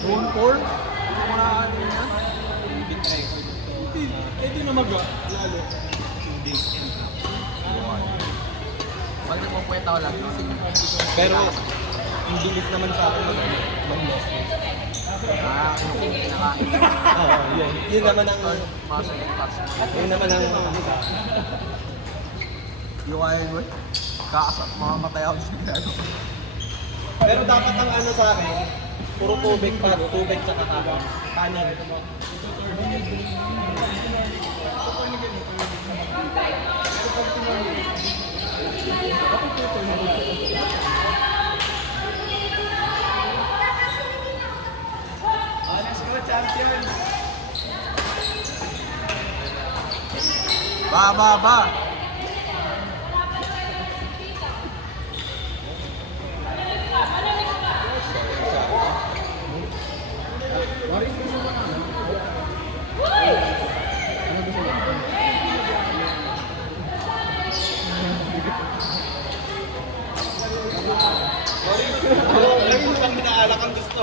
Zone 4? Mga ano na? Hindi na lalo. Pwede mo puweta ko lang. Pero, ang bilis naman sa akin mag-loss. Yung pinakain. Oo, yun. Yun naman ang... Muscle and fats. Yun naman ang... Yung kaya mo, mamamatay ako sa gano'n. Pero dapat ang ano sa akin, puro tubig pa, tubig sa kakabang. Kanin. Let's go, champion! Ba! Lagi mo pang minaalak ang gusto.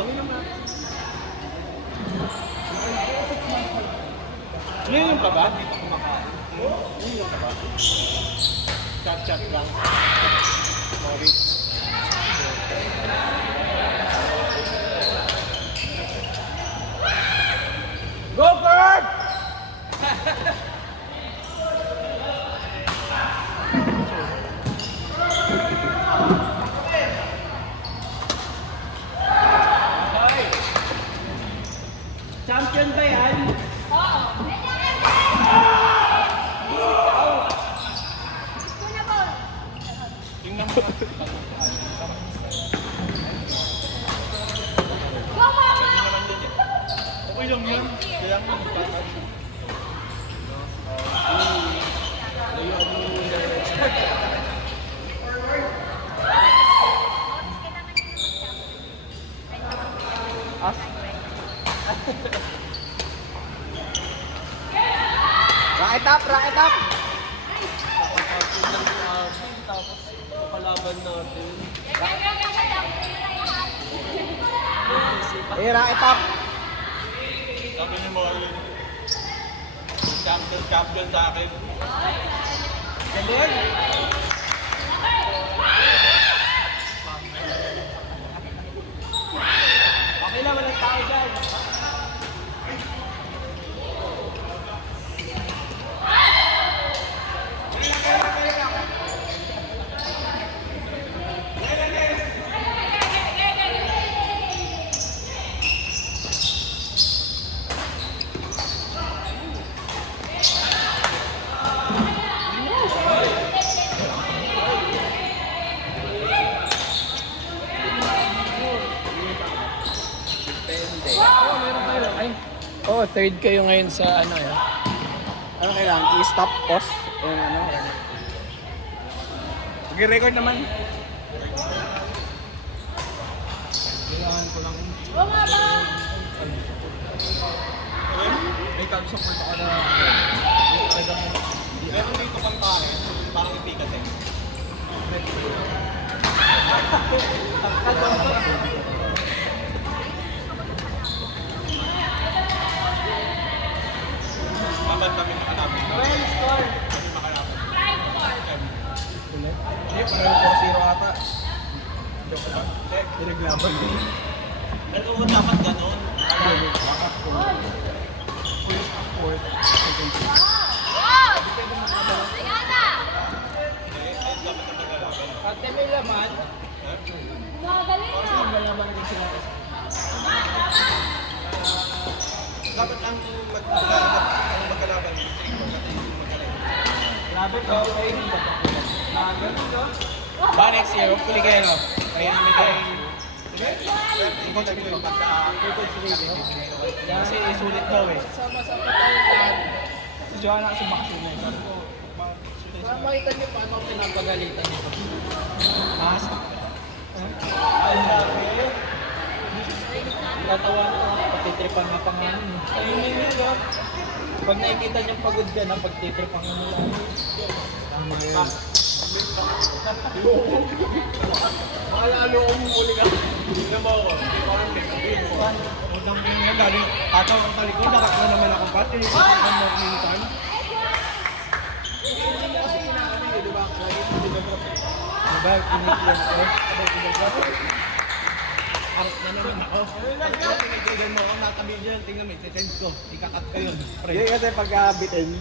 Ngayon pa ba? Dito kumakain. Ngayon pa ba? Chat lang. Sorry. Go Bird! Champion ba yan? Tingnan mo. Okay lang yan. Kaya nga magpapag. Rocket up! Tapos palaban natin. Rocket up! Sabi ni Molly, captain sa akin. Galing! Okay lang, walang tao dyan. Oh, third kayo ngayon sa ano yan. Ano kailangan? I-stop, pause? Yung ano? Mag-record naman. Kailangan ko lang. May tag support ako na. Meron dito pang pare. Parang ipikat eh. Mabat kami makalapit. Well, score! Kami makalapit. 5-4. Hindi, pareho 4-0 ata. Joke lang. Pinaglaban ko. Ano ko dapat gano'n? Wakap ko. First and fourth. Second team. Ate may laman. May laman din sila. Dapat ang magkalaban. Grabe ko. Ba next year, hopefully kayo, no? Kaya namin kayo. Ikaw nagpilo pagka kasi sulit daw eh. Sama-sama tayo lahat. Si Joanna kasi bakasyon na eh. Para makita niyo paano ako pinapagalitan niyo. Mas? Tatawa ko, pagtitripan nga pa nga nun. Ayun na yun, ah. Pag nakikita niyang pagod ka na, pagtitripan nga nila. Tama yun. Baka lalo akong muli ka. Tignan mo ako. Hindi ko alam eh. galing tataw ang talikod, nakak na naman ako pati. Ang morning time. Kasi kinakami eh, di ba? Lagi mo dinagap eh. Diba? Kiniklan ko. Harap na naman ako. Pag tinagdagan mo ako, natabi dyan. Tingnan mo, iti-tend ko. Ikakat ka yun. Hindi kasi pag bitin,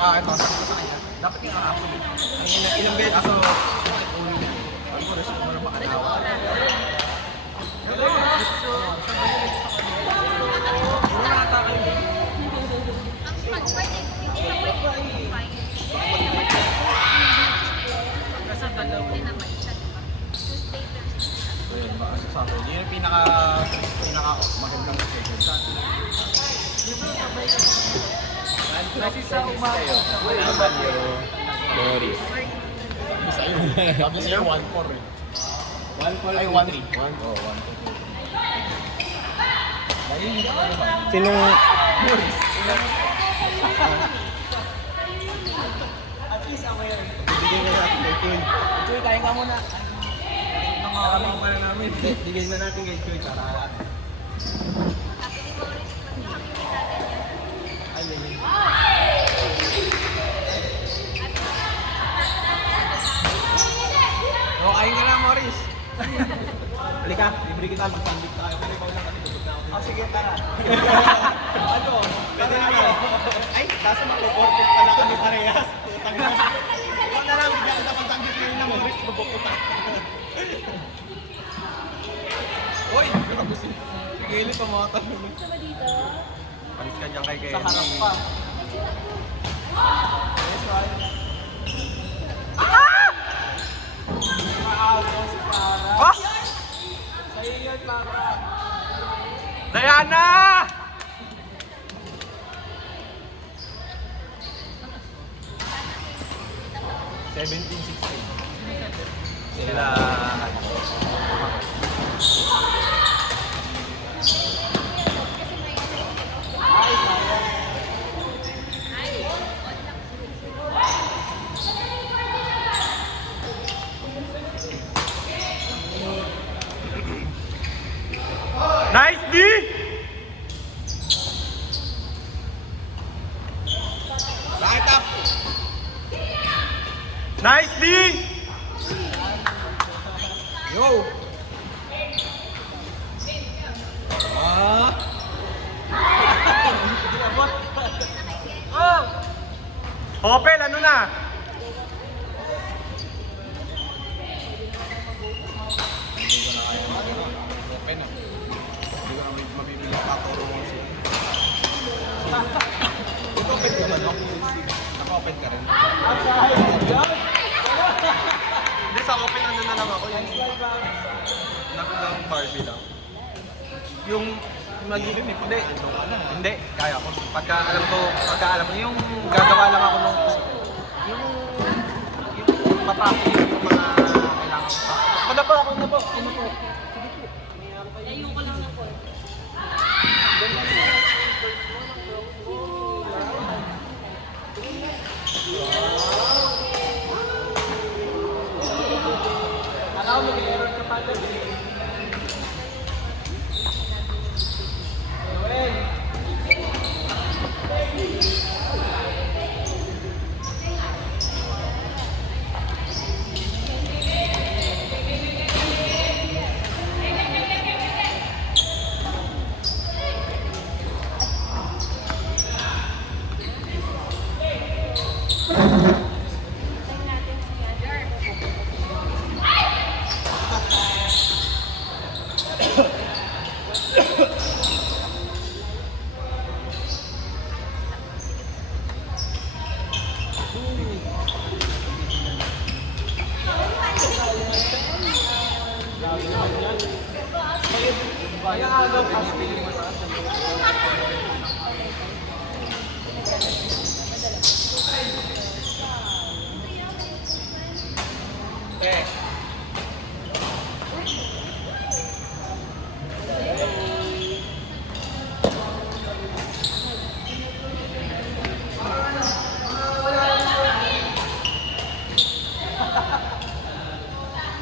ito, sabi ko sa kanya. Dapat yung kahapon. Ilang beses. Kaso, ulo niya. Sabi ko, resume mo na makalawa. Ayun, baka sa akin. Yun yung pinaka magandang schedule sa atin. Kasi sa umaga. Wala naman yung Doris. sabi niya 1-4 eh. 1-4 Ay, 1-3. 1-4. Oh, 1-4. Sinong... Bigay na natin kay Chul. Chuy, kain ka muna. Nakakamaw pa na namin. Bigay na natin kay Chul para Oh, kain ka na, Morris. halika, libre kita, mag-sandwich tayo. Pero ikaw lang kasi busog na ako. Oh, sige, tara. Ano? Pwede na lang. Ay, kaso mag-report pala kami parehas. Putang na. Ikaw na lang, bigyan kita pag-sandwich ngayon na Morris, mabukuta. Uy! Pigilin pa mga tanong. Palis ka dyan kay Kaya. Sa harap pa. Oh! Diana! Sila... Nice D! Right up! Nice D! Yo! Opel, ano na? Open na. Hindi ko na mabibili pa turo mo siya. Ito open ka ba, no? Naka-open ka rin. Hindi, sa open ano na lang ako. Yung Barbie lang. Yung magiging hindi. Hindi, kaya ko. Pagka alam mo, yung gagawa lang ako nung yung papakit yung mga kailangan ko pa. Ako na po. Ano po? Ayoko lang na po.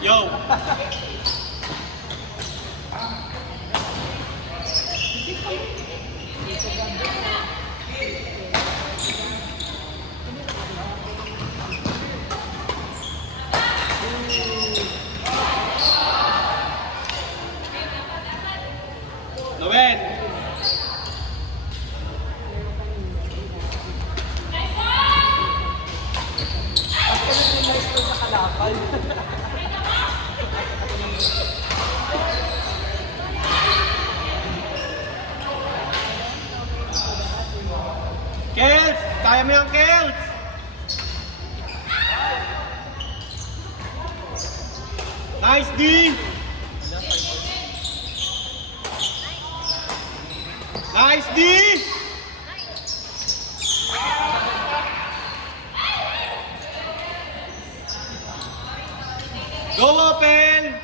Yo! Noel! Kels! Kaya mo yan, Kels! Nice, D! Nice, D! Go open!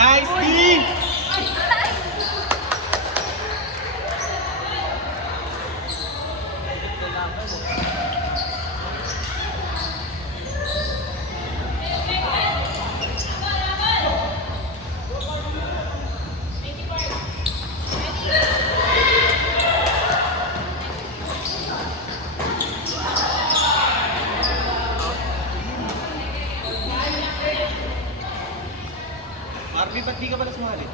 Nice, D! Marvin, ba't di ka pala sumali?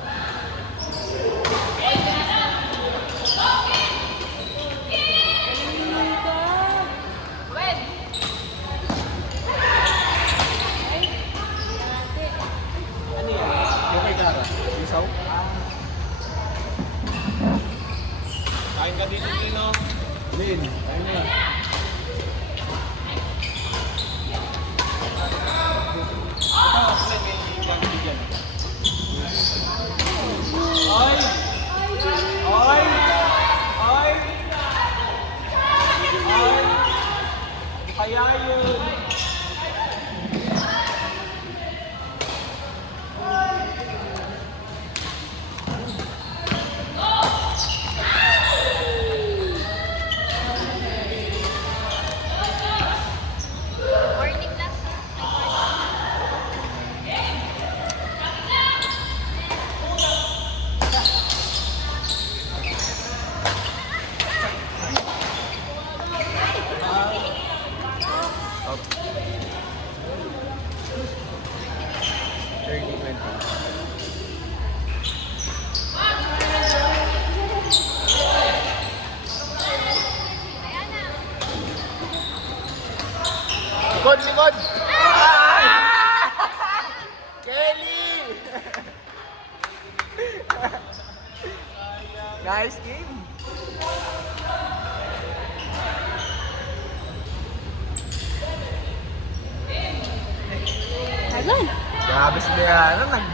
Ano yan? Yung kay Dara? Isaw? Kain ka dito, Lino. Lin, kain na. Ay! Ay! Ay! Ay! Kaya yun! Morning lang. Likod, likod! Kelly! Nice game! Ayun. Grabe si Diana,